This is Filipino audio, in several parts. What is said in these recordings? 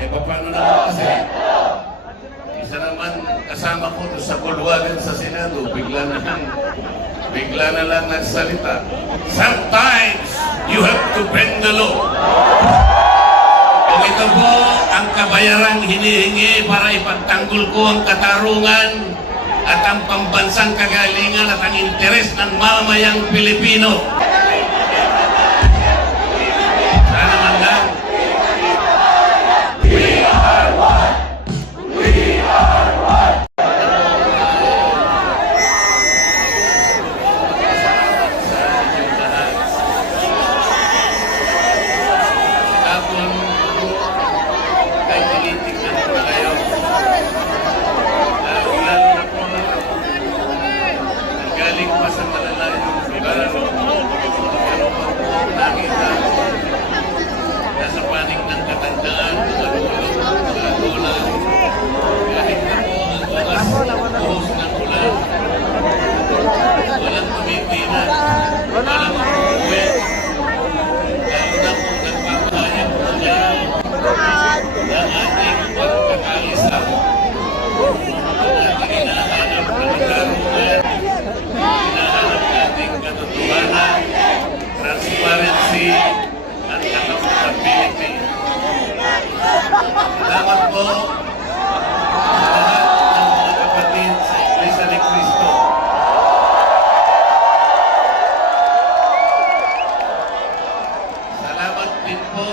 Eh, paano naman kasi? Isa naman kasama ko doon sa bulwagan sa Senado, bigla na lang nagsalita. Sometimes, you have to bend the law. Kung ito po ang kabayarang hinihingi para ipagtanggol ko ang katarungan at ang pambansang kagalingan at ang interes ng mamayang Pilipino. Sana man lang. We are one. We are one. Tapon kahit tinitignan ko na kayo. Lalo na po galing pa sa malalayong lugar. Pero nakita nasa panig ng katandaan, magulang, kahit na po ang lakas, buhos ng ulan, walang tumitina, walang umuwi, lalo na po nagpapahayag po kayo ng ating pagkakaisa, ang ating hinahanap na katarungan, hinahanap nating katotohanan, transparency, at accountability. Salamat po sa lahat ng mga kapatid sa Iglesia ni Cristo. Salamat din po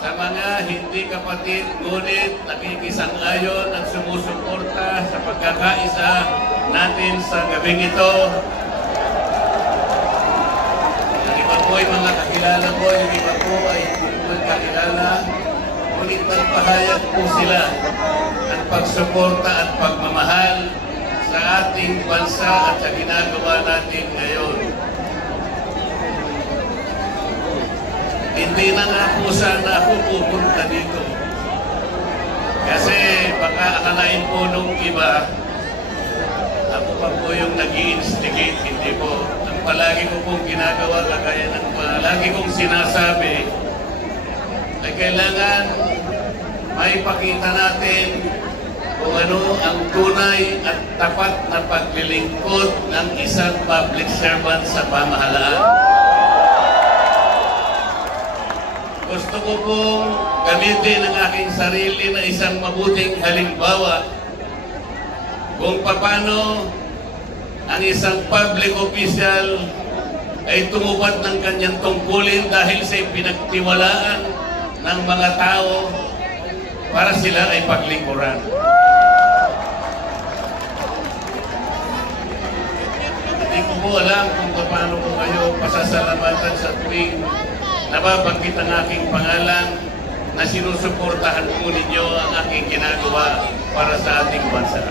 sa mga hindi kapatid, ngunit nakikisang-ayon at sumusuporta sa pagkakaisa natin sa gabing ito. Ang iba po ay mga kakilala ko, yung iba po ay hindi magkakilala, ngunit nagpahayag po sila ng pagsuporta at pagmamahal sa ating bansa at sa ginagawa natin ngayon. Hindi na nga po sana ako pupunta dito. Kasi baka akalain po nung iba, ako pa po yung nag-i-instigate, hindi po. Ang palagi ko pong ginagawa, kagaya ng palagi kong sinasabi, ay kailangan maipakita natin kung ano ang tunay at tapat na paglilingkod ng isang public servant sa pamahalaan. Gusto ko pong gamitin ang aking sarili na isang mabuting halimbawa kung paano ang isang public official ay tumupad ng kanyang tungkulin dahil sa pinagtiwalaan ng mga tao para sila ay paglingkuran. Hindi ko po alam kung paano ko kayo pasasalamatan sa tuwing nababanggit ang aking pangalan na sinusuportahan po ninyo ang aking ginagawa para sa ating bansa.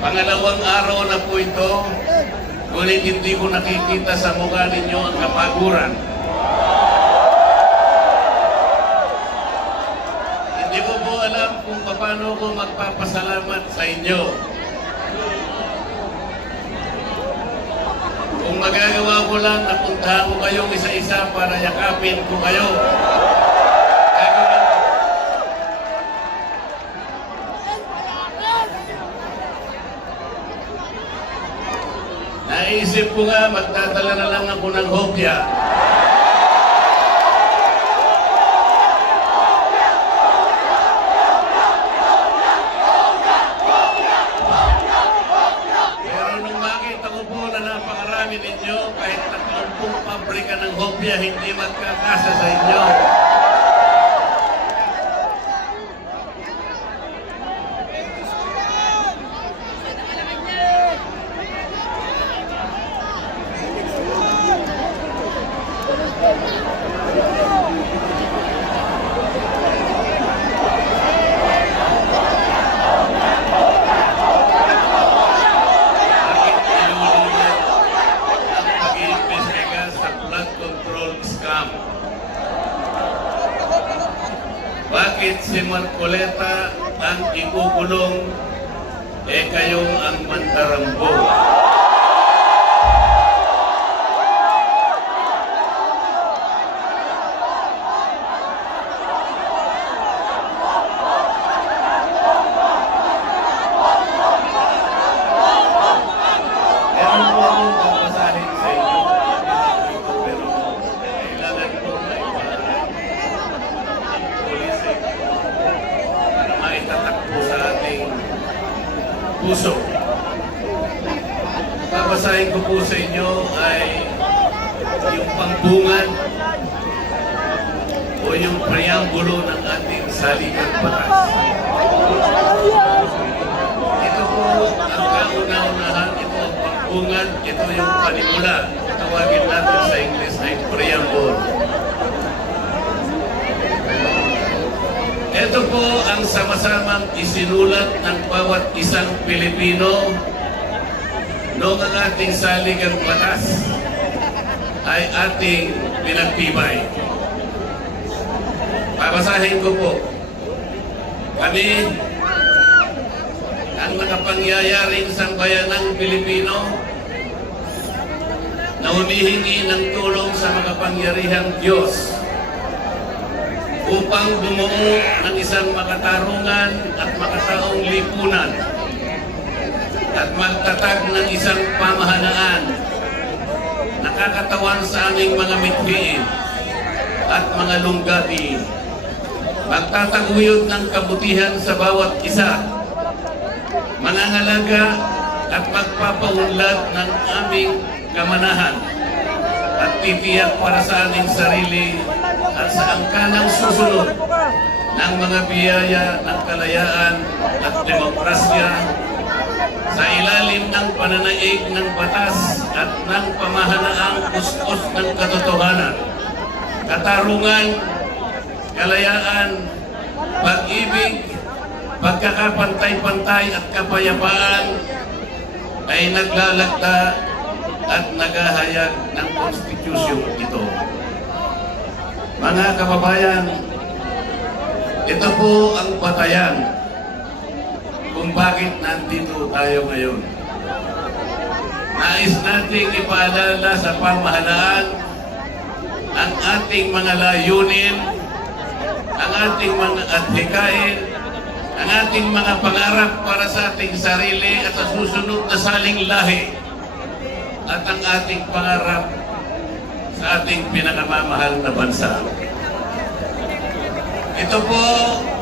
Pangalawang araw na po ito, ngunit hindi ko nakikita sa mukha ninyo ang kapaguran. Hindi ko po alam kung paano ko magpapasalamat sa inyo. Kung magagawa ko lang, napuntahan ko kayong isa-isa para yakapin ko kayo. Naisip ko nga, magdadala na lang ako ng hopya. Pero nung makita ko po na napakarami ninyo, kahit 30 pabrika ng hopya, hindi magkakasa sa inyo. Bakit si Marcoleta ang ikukulong, kayong ang mandarambo? babasahin ko po sa inyo ay yung pambungan o yung preambulo ng ating saligang batas. Ito po ang kauna-unahan, ito ang pambungan, ito yung panimula. Tawagin natin sa English ay preamble. Ito po ang sama-samang isinulat ng bawat isang Pilipino noong ang ating saligang batas ay ating pinagtibay. Babasahin ko po. Kami, ang nakapangyayari sambayanang Pilipino na humihingi ng tulong sa makapangyarihang Diyos upang bumuo ng isang makatarungan at makataong lipunan at magtatag ng isang pamahalaan nakakatawan sa aming mga mithiin at mga lunggabi, magtataguyod ng kabutihan sa bawat isa, manangalaga at magpapaunlad ng aming kamanahan at titiyak para sa aming sarili at sa angkanang susunod ng mga biyaya ng kalayaan at demokrasya sa ilalim ng pananaig ng batas at ng pamahalaang kustos ng katotohanan, katarungan, kalayaan, pag-ibig, pagkakapantay-pantay at kapayapaan ay naglalagda at naghahayag ng konstitusyon ito. Mga kababayan, ito po ang batayan kung bakit nandito tayo ngayon. Nais nating ipaalala sa pamahalaan ang ating mga layunin, ang ating mga adhikain, ang ating mga pangarap para sa ating sarili at sa susunod na saling lahi, at ang ating pangarap sa ating pinakamamahal na bansa. Ito po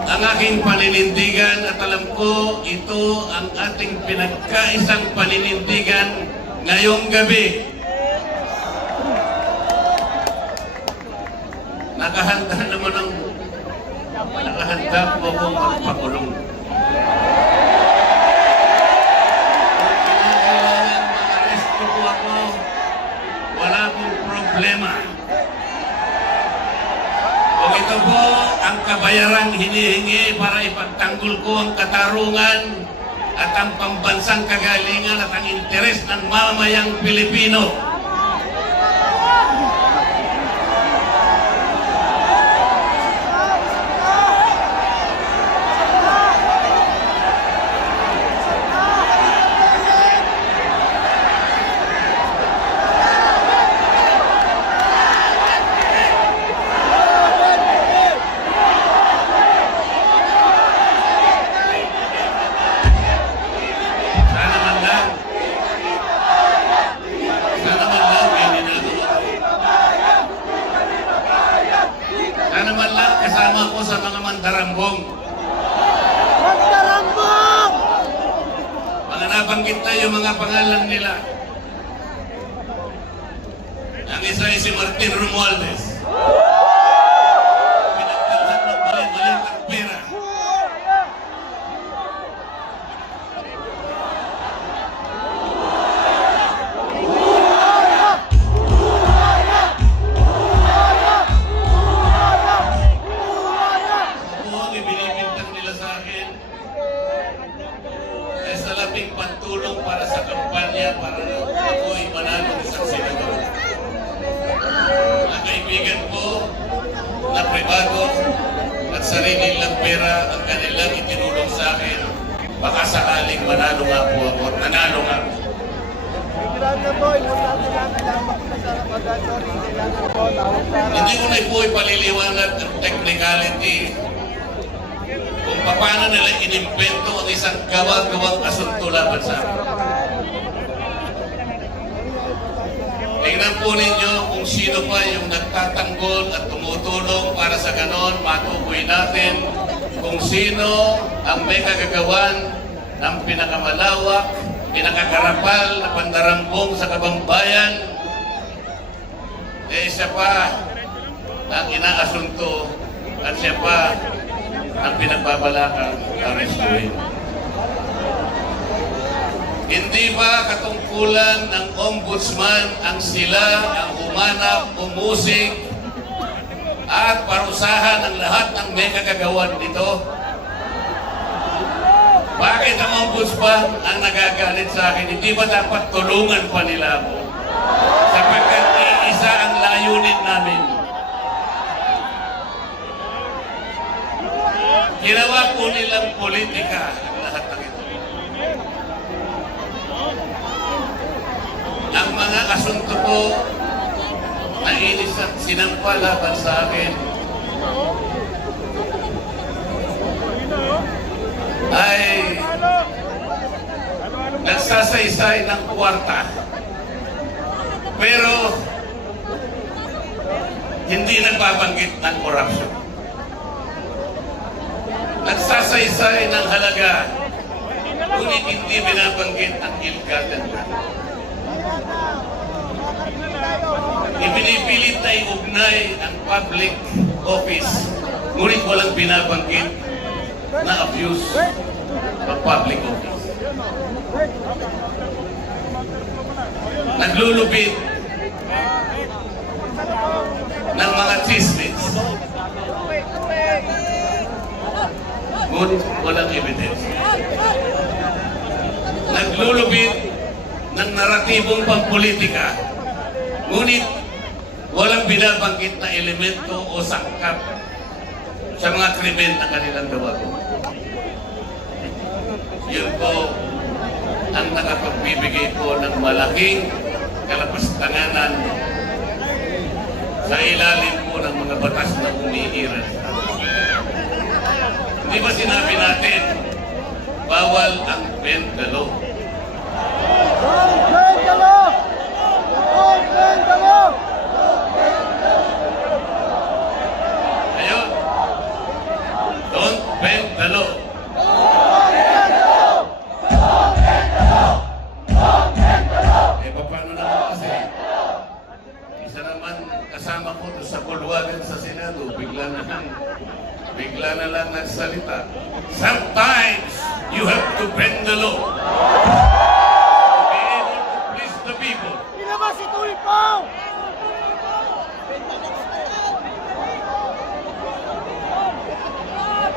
ang aking paninindigan at alam ko ito ang ating pinagkaisang paninindigan ngayong gabi. Nakahanda po akong magpakulong. Kung kinakailangan ma-arresto po ako, wala pong problema. Kung ito po ang kabayarang hinihingi para ipagtanggol ko ang katarungan at ang pambansang kagalingan at ang interes ng mamayang Pilipino. Sana man lang kasama ko sa mga mandarambong. Mandarambong! Mga nabanggit na yung mga pangalan nila. Ang isa ay si Martin Romualdez. Pinagdalhan ng mali-maliit ang pera. Pantulong para sa kampanya para ako'y manalo ng isang senador. Mga kaibigan ko na pribado at sarili lang pera ang kanilang itinulong sa akin, baka sakaling manalo nga po ako at nanalo nga po. Hindi ko na po ipaliliwanag ng technicality kung paano nila inimbento ang isang gawa-gawang asunto laban sa akin. Tingnan po ninyo kung sino pa yung nagtatanggol at tumutulong para sa ganon, matukoy natin kung sino ang may kagagawan ng pinakamalawak, pinakagarapal na pandarambong sa kabambayan, eh siya pa ang inaasunto at siya pa ang pinagbabalakang arestuhin. Hindi ba katungkulan ng ombudsman ang sila ang humanap, umusig at parusahan ang lahat ng may kagagawan nito? Bakit ang ombudsman ang nagagalit sa akin? Hindi ba dapat tulungan pa nila ako? Sapagkat iisa ang layunin namin. Ginawa po nilang politika ang lahat ng ito. Ang mga asunto po na sinampa laban sa akin ay nagsasaysay ng kwarta. Pero hindi nagbabanggit ng korupsyon. Nagsasaysay ng halaga, ngunit hindi binabanggit ang ill-gotten wealth. Ipinipilit na iugnay ang public office, ngunit walang binabanggit na abuse ng public office. Naglulubid ng mga chismis, ngunit walang evidence. Naglulubid ng naratibong pampolitika, ngunit walang binabanggit na elemento o sangkap sa mga krimen na kanilang gawa. Yun po ang nakapagbibigay po ng malaking kalapastanganan sa ilalim po ng mga batas na umiiral. Hindi ba sinabi natin, bawal ang bend the law? Don't bend the law! Don't bend the law! Ayun. Don't bend the law. Eh, paano naman kasi? Isa naman kasama ko doon sa bulwagan sa Senado, bigla na lang nagsalita. Sometimes you have to bend the law to be able to please the people. Ilabas si Tulfo!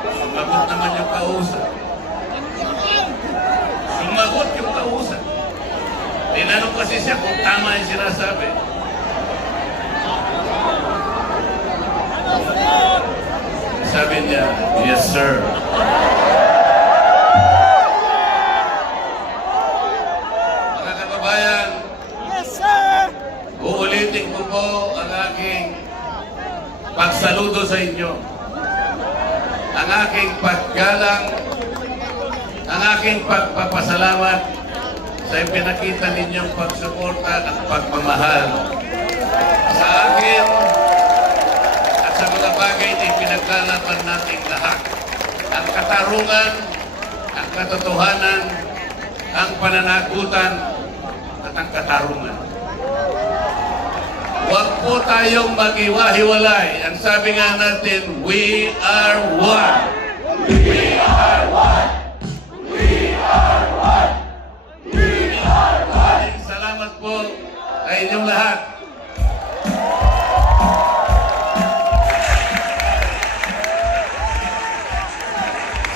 Sumagot naman yung kausap. Sumagot yung kausap. Tinanong kasi siya kung tama yung sinasabi. Sabi niya, yes sir. Mga kababayan, Yes, sir! uulitin ko po ang aking pagsaludo sa inyo. Ang aking paggalang, ang aking pagpapasalamat sa ipinakita ninyong pagsuporta at pagmamahal sa akin at sa mga bagay na ipinaglalaban nating lahat. Ang katarungan, ang katotohanan, ang pananagutan, at ang katarungan. Huwag po tayong mag-iwahiwalay. Ang sabi nga natin, we are one. We are one. We are one. We are one. Salamat po sa inyong lahat.